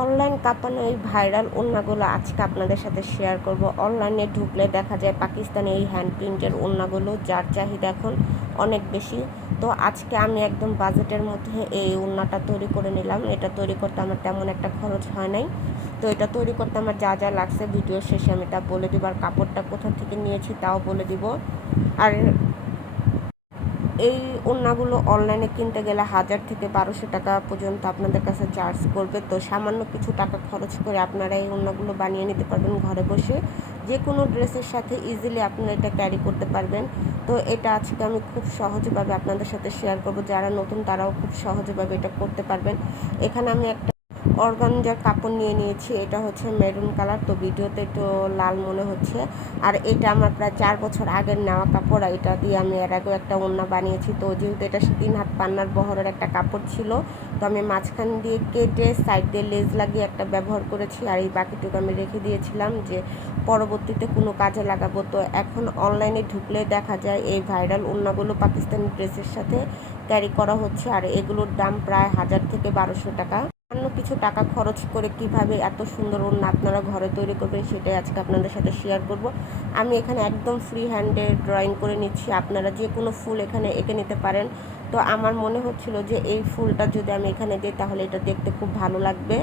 Online কাঁপানো এই viral ওড়নাগুলো আজকে আপনাদের সাথে শেয়ার করব। অনলাইনে ঢুকলে দেখা যায় পাকিস্তানি এই হ্যান্ড প্রিন্টের ওড়নাগুলো, যার চাহিদা এখন অনেক বেশি। তো আজকে আমি একদম বাজেটের মধ্যে এই ওড়নাটা তৈরি করে নিলাম। এটা তৈরি করতে আমার তেমন একটা খরচ হয় নাই। তো এটা তৈরি করতে আমার যা যা লাগছে ভিডিও শেষে আমি তা বলে দিব, আর কাপড়টা কোথা থেকে নিয়েছি তাও বলে দিব। আর এই ওড়নাগুলো অনলাইনে কিনতে গেলে 1000 থেকে 1200 টাকা পর্যন্ত আপনাদের কাছে চার্জ করবে। তো সামান্য কিছু টাকা খরচ করে আপনারা এই ওড়নাগুলো বানিয়ে নিতে পারবেন ঘরে বসে। যে কোনো ড্রেসের সাথে ইজিলি আপনারা এটা ক্যারি করতে পারবেন। তো এটা আজকে আমি খুব সহজভাবে আপনাদের সাথে শেয়ার করব। যারা নতুন তারাও খুব সহজভাবে এটা করতে পারবেন। এখানে আমি একটা অর্গানজার কাপড় নিয়ে নিয়েছি। এটা হচ্ছে মেরুন কালার, তো ভিডিওতে একটু লাল মনে হচ্ছে। আর এটা আমার প্রায় 4 বছর আগের নেওয়া কাপড়। আর এটা দিয়ে আমি এর আগেও একটা ওড়না বানিয়েছি। তো যেহেতু এটা 3 হাত পান্নার বহরের একটা কাপড় ছিল, তো আমি মাঝখান দিয়ে কেটে সাইড দিয়ে লেজ লাগিয়ে একটা ব্যবহার করেছি। আর এই বাকিটুকু আমি রেখে দিয়েছিলাম যে পরবর্তীতে কোনো কাজে লাগাবো। তো এখন অনলাইনে ঢুকলে দেখা যায় এই ভাইরাল ওড়নাগুলো পাকিস্তানি ড্রেসের সাথে ক্যারি করা হচ্ছে। আর এগুলোর দাম প্রায় 1000 থেকে 1200 টাকা। অন্য কিছু টাকা খরচ করে কিভাবে এত সুন্দর ওড়না আপনারা ঘরে তৈরি করবেন সেটাই আজকে আপনাদের সাথে শেয়ার করব। আমি এখানে একদম ফ্রি হ্যান্ডে ড্রয়িং করে নিচ্ছি। আপনারা যে কোনো ফুল এখানে এঁকে নিতে পারেন। তো আমার মনে হচ্ছিল যে এই ফুলটা যদি আমি এখানে দিই তাহলে এটা দেখতে খুব ভালো লাগবে,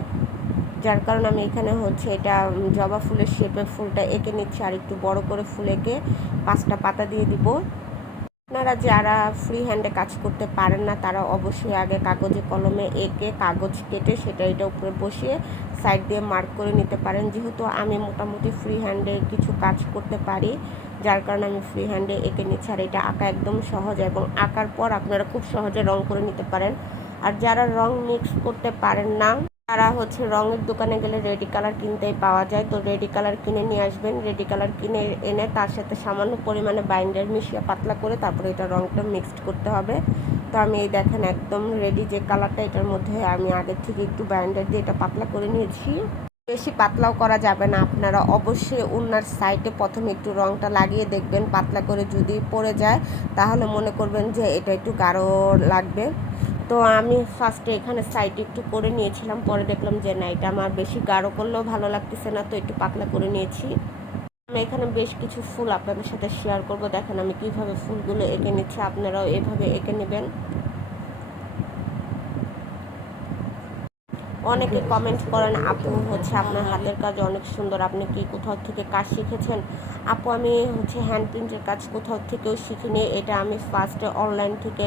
যার কারণে আমি এখানে হচ্ছে এটা জবা ফুলের শেপের ফুলটা এঁকে নিচ্ছি। আর একটু বড় করে ফুল এঁকে 5টা পাতা দিয়ে দিব। আপনারা যারা ফ্রি হ্যান্ডে কাজ করতে পারেন না তারা অবশ্যই আগে কাগজে কলমে এঁকে কাগজ কেটে সেটা এটা উপরে বসিয়ে সাইড দিয়ে মার্ক করে নিতে পারেন। যেহেতু আমি মোটামুটি ফ্রি হ্যান্ডে কিছু কাজ করতে পারি, যার কারণে আমি ফ্রি হ্যান্ডে এঁকে নিচ্ছি। আর এটা আঁকা একদম সহজ, এবং আঁকার পর আপনারা খুব সহজে রং করে নিতে পারেন। আর যারা রং মিক্স করতে পারেন না তারা হচ্ছে রঙের দোকানে গেলে রেডি কালার কিনতেই পাওয়া যায়। তো রেডি কালার কিনে নিয়ে আসবেন। রেডি কালার কিনে এনে তার সাথে সামান্য পরিমাণে বাইন্ডার মিশিয়ে পাতলা করে তারপরে এটা রঙটা মিক্সড করতে হবে। তো আমি এই দেখেন একদম রেডি যে কালারটা, এটার মধ্যে আমি আগের থেকে একটু বাইন্ডার দিয়ে এটা পাতলা করে নিয়েছি। বেশি পাতলাও করা যাবে না। আপনারা অবশ্যই ওড়নার সাইডে প্রথমে একটু রঙটা লাগিয়ে দেখবেন, পাতলা করে যদি পড়ে যায় তাহলে মনে করবেন যে এটা একটু গাঢ় লাগবে। তো আমি ফার্স্টে এখানে সাইডে একটু করে নিয়েছিলাম, পরে দেখলাম যে না, এটা আমার বেশি গাঢ় করলেও ভালো লাগতেছে না, তো একটু পাতলা করে নিয়েছি। আমি এখানে বেশ কিছু ফুল আপনাদের সাথে শেয়ার করব। দেখেন আমি কিভাবে ফুলগুলো এঁকে নিচ্ছি, আপনারাও এভাবে এঁকে নেবেন। অনেকে কমেন্ট করেন আপু হচ্ছে আপনার হাতের কাজ অনেক সুন্দর, আপনি কি কোথাও থেকে কাজ শিখেছেন? আপু আমি হচ্ছে হ্যান্ড প্রিন্টের কাজ কোথাও থেকেও শিখিনি। এটা আমি ফার্স্টে অনলাইন থেকে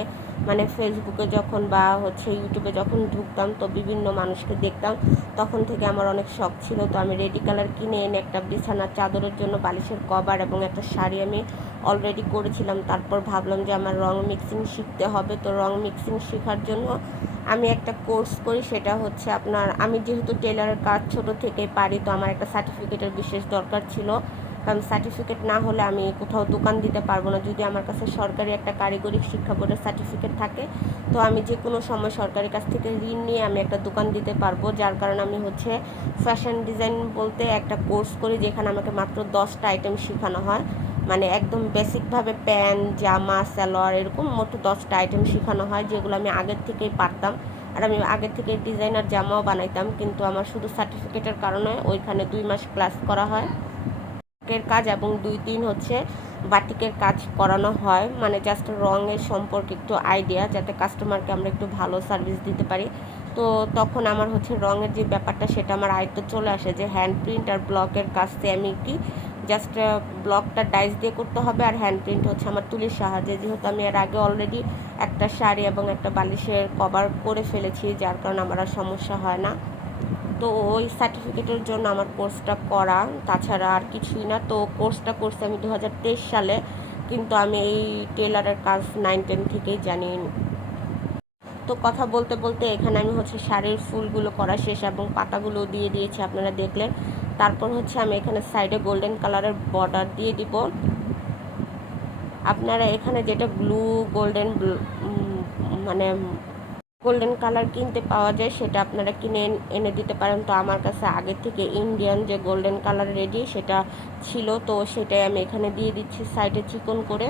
মানে ফেসবুকে যখন বা হচ্ছে ইউটিউবে যখন ঢুকতাম তো বিভিন্ন মানুষকে দেখতাম, তখন থেকে আমার অনেক শখ ছিল। তো আমি রেডি কালার কিনে এনে একটা বিছানার চাদরের জন্য বালিশের কভার এবং একটা শাড়ি আমি অলরেডি করেছিলাম। তারপর ভাবলাম যে আমার রং মিক্সিং শিখতে হবে। তো রং মিক্সিং শেখার জন্য আমি একটা কোর্স করি, সেটা হচ্ছে আপনার, আমি যেহেতু টেলারের কাজ ছোটো থেকেই পারি, তো আমার একটা সার্টিফিকেটের বিশেষ দরকার ছিল। কারণ সার্টিফিকেট না হলে আমি কোথাও দোকান দিতে পারবো না। যদি আমার কাছে সরকারি একটা কারিগরি শিক্ষা বোর্ডের সার্টিফিকেট থাকে তো আমি যে কোনো সময় সরকারি কাছ থেকে ঋণ নিয়ে আমি একটা দোকান দিতে পারবো। যার কারণে আমি হচ্ছে ফ্যাশন ডিজাইন বলতে একটা কোর্স করি, যেখানে আমাকে মাত্র 10টা আইটেম শেখানো হয়। মানে একদম বেসিকভাবে প্যান্ট, জামা, সালোয়ার এরকম মোট 10টা আইটেম শেখানো হয়, যেগুলো আমি আগের থেকেই পারতাম। আর আমি আগের থেকে ডিজাইনার জামাও বানাইতাম, কিন্তু আমার শুধু সার্টিফিকেটের কারণে ওইখানে 2 মাস ক্লাস করা হয় এর কাজ, এবং 2-3 হচ্ছে বাটিকের কাজ করানো হয়। মানে জাস্ট রঙের সম্পর্কে একটু আইডিয়া, যাতে কাস্টমারকে আমরা একটু ভালো সার্ভিস দিতে পারি। তো তখন আমার হচ্ছে রঙের যে ব্যাপারটা সেটা আমার আয়ত্ত চলে আসে, যে হ্যান্ড প্রিন্ট আর ব্লকের কাজ সেমই, কি জাস্ট ব্লকটা ডাইস দিয়ে করতে হবে, আর হ্যান্ড প্রিন্ট হচ্ছে আমার তুলির সাহায্যে। যেহেতু আমি এর আগে অলরেডি একটা শাড়ি এবং একটা বালিশের কভার করে ফেলেছি, যার কারণে আমার আর সমস্যা হয় না। তো ওই সার্টিফিকেটের জন্য আমার কোর্সটা করা, তাছাড়া আর কিছুই না। তো কোর্সটা করছি আমি 2023 সালে, কিন্তু আমি এই টেলারের কাজ 9-10 থেকেই জানি। তো কথা বলতে বলতে এখানে আমি হচ্ছে শাড়ির ফুলগুলো করা শেষ এবং পাতাগুলো দিয়ে দিয়েছি, আপনারা দেখলেন। তারপর হচ্ছে আমি এখানে সাইডে গোল্ডেন কালারের বর্ডার দিয়ে দিব। আপনারা এখানে যেটা ব্লু গোল্ডেন মানে গোল্ডেন কালার কিনতে পাওয়া যায় সেটা আপনারা কিনে এনে দিতে পারেন। তো আমার কাছে আগে থেকে ইন্ডিয়ান যে গোল্ডেন কালার রেডি সেটা ছিল, তো সেটাই আমি এখানে দিয়ে দিচ্ছি সাইডে চিকন করে।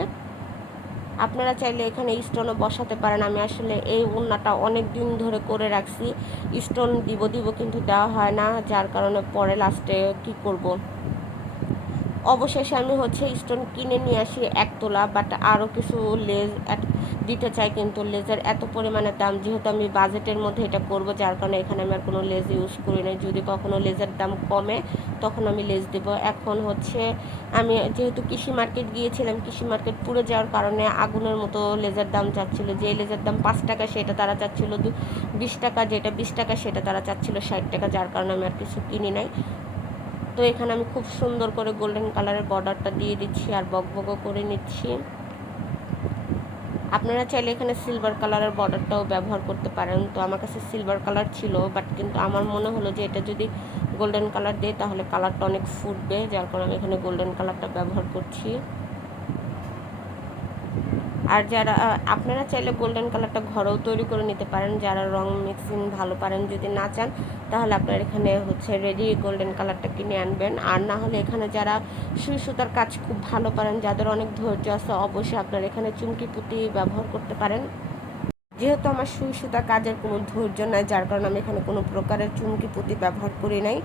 আপনারা চাইলে এখানে স্টোনও বসাতে পারেন। আমি আসলে এই ওড়নাটা অনেক দিন ধরে করে রাখছি, স্টোন দিব দিব কিন্তু দেওয়া হয় না, যার কারণে পরে লাস্টে কি করব। অবশেষে আমি হচ্ছে স্টোন কিনে নিয়ে আসি 1 তোলা, বাট আরও কিছু লেস দিতে চাই, কিন্তু লেজের এত পরিমাণে দাম, যেহেতু আমি বাজেটের মধ্যে এটা করব, যার কারণে এখানে আমি আর কোনো লেজ ইউজ করি নাই। যদি কখনো লেজের দাম কমে তখন আমি লেজ দেব। এখন হচ্ছে আমি যেহেতু কৃষি মার্কেট গিয়েছিলাম, কৃষি মার্কেট পুড়ে যাওয়ার কারণে আগুনের মতো লেজের দাম চাচ্ছিল। যে লেজের দাম 5 টাকা সেটা তারা চাচ্ছিল 20 টাকা, যেটা 20 টাকা সেটা তারা চাচ্ছিল 60 টাকা, যার কারণে আমি আর কিছু কিনি নাই। তো এখানে আমি খুব সুন্দর করে গোল্ডেন কালারের বর্ডারটা দিয়ে দিচ্ছি আর বকবকও করে নিচ্ছি। আপনারা চাইলে এখানে সিলভার কালারের বর্ডারটাও ব্যবহার করতে পারেন। তো আমার কাছে সিলভার কালার ছিল, বাট কিন্তু আমার মনে হলো যে এটা যদি গোল্ডেন কালার দেয় তাহলে কালারটা অনেক ফুটবে, যার কারণে আমি এখানে গোল্ডেন কালারটা ব্যবহার করছি। আর যারা আপনারা চাইলে গোল্ডেন কালারটা ঘরেও তৈরি করে নিতে পারেন, যারা রং মিক্সিং ভালো পারেন। যদি না চান তাহলে আপনার এখানে হচ্ছে রেডি গোল্ডেন কালারটা কিনে আনবেন। আর না হলে এখানে যারা সুই সুতার কাজ খুব ভালো পারেন, যাদের অনেক ধৈর্য আছে, অবশ্যই আপনারা এখানে চুমকি পুঁতি ব্যবহার করতে পারেন। যেহেতু আমার সুই সুতার কাজের কোনো ধৈর্য নাই, যার কারণে আমি এখানে কোনো প্রকারের চুমকি পুঁতি ব্যবহার করি নাই।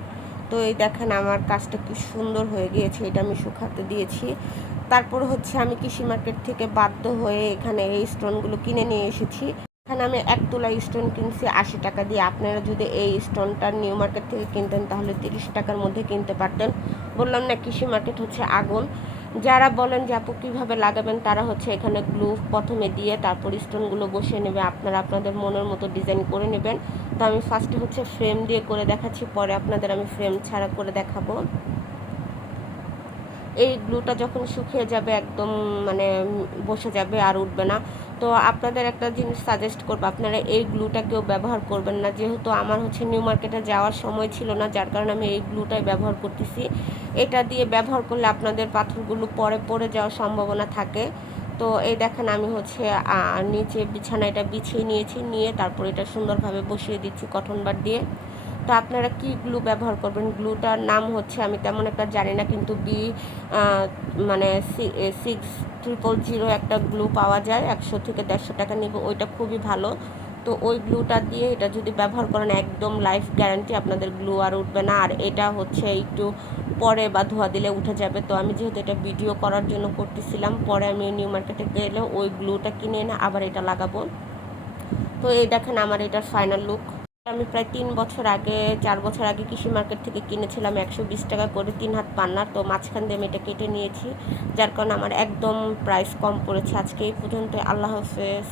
তো এই দেখেন আমার কাজটা কি সুন্দর হয়ে গিয়েছে, এটা আমি শুকাতে দিয়েছি। তারপর হচ্ছে আমি কৃষি মার্কেট থেকে বাধ্য হয়ে এখানে এই স্টোনগুলো কিনে নিয়ে এসেছি। এখানে আমি 1 তোলা স্টোন কিনছি 80 টাকা দিয়ে। আপনারা যদি এই স্টোনটা নিউ মার্কেট থেকে কিনতেন তাহলে 30 টাকার মধ্যে কিনতে পারতেন। বললাম না, কৃষি মার্কেট হচ্ছে আগুন। যারা বলেন যে আপু কীভাবে লাগাবেন, তারা হচ্ছে এখানে গ্লু প্রথমে দিয়ে তারপর স্টোনগুলো বসিয়ে নেবে। আপনারা আপনাদের মনের মতো ডিজাইন করে নেবেন। তো আমি ফার্স্টে হচ্ছে ফ্রেম দিয়ে করে দেখাচ্ছি, পরে আপনাদের আমি ফ্রেম ছাড়া করে দেখাবো। এই গ্লুটা যখন শুকিয়ে যাবে একদম মানে বসে যাবে আর উঠবে না। তো আপনাদের একটা জিনিস সাজেস্ট করবো, আপনারা এই গ্লুটা কেউ ব্যবহার করবেন না। যেহেতু আমার হচ্ছে নিউ মার্কেটে যাওয়ার সময় ছিল না, যার কারণে আমি এই গ্লুটাই ব্যবহার করতেছি। এটা দিয়ে ব্যবহার করলে আপনাদের পাথরগুলো পড়ে যাওয়ার সম্ভাবনা থাকে। তো এই দেখেন আমি হচ্ছে নিচে বিছানা এটা বিছিয়ে নিয়েছি, নিয়ে তারপর এটা সুন্দরভাবে বসিয়ে দিচ্ছি কটন বার দিয়ে। তো আপনারা কি গ্লু ব্যবহার করবেন, গ্লুটার নাম হচ্ছে আমি তেমন একটা জানি না, কিন্তু মানে 6000 একটা গ্লু পাওয়া যায়, 100 থেকে 150 টাকা নিব, ওইটা খুবই ভালো। তো ওই গ্লুটা দিয়ে এটা যদি ব্যবহার করেন একদম লাইফ গ্যারান্টি, আপনাদের গ্লু আর উঠবে না। আর এটা হচ্ছে একটু পরে বা ধোয়া দিলে উঠে যাবে। তো আমি যেহেতু এটা ভিডিও করার জন্য করতেছিলাম, পরে আমি নিউ মার্কেটে গেলে ওই গ্লুটা কিনে এনে আবার এটা লাগাবো। তো এই দেখেন আমার এটার ফাইনাল লুক। আমি প্রায় 3 বছর আগে 4 বছর আগে কৃষি মার্কেট থেকে কিনেছিলাম 120 টাকা করে 3 হাত পান্নার। তো মাঝখান দিয়ে আমি এটা কেটে নিয়েছি, যার কারণে আমার একদম প্রাইস কম পড়েছে। আজকে এই পর্যন্ত, আল্লাহ হাফেজ।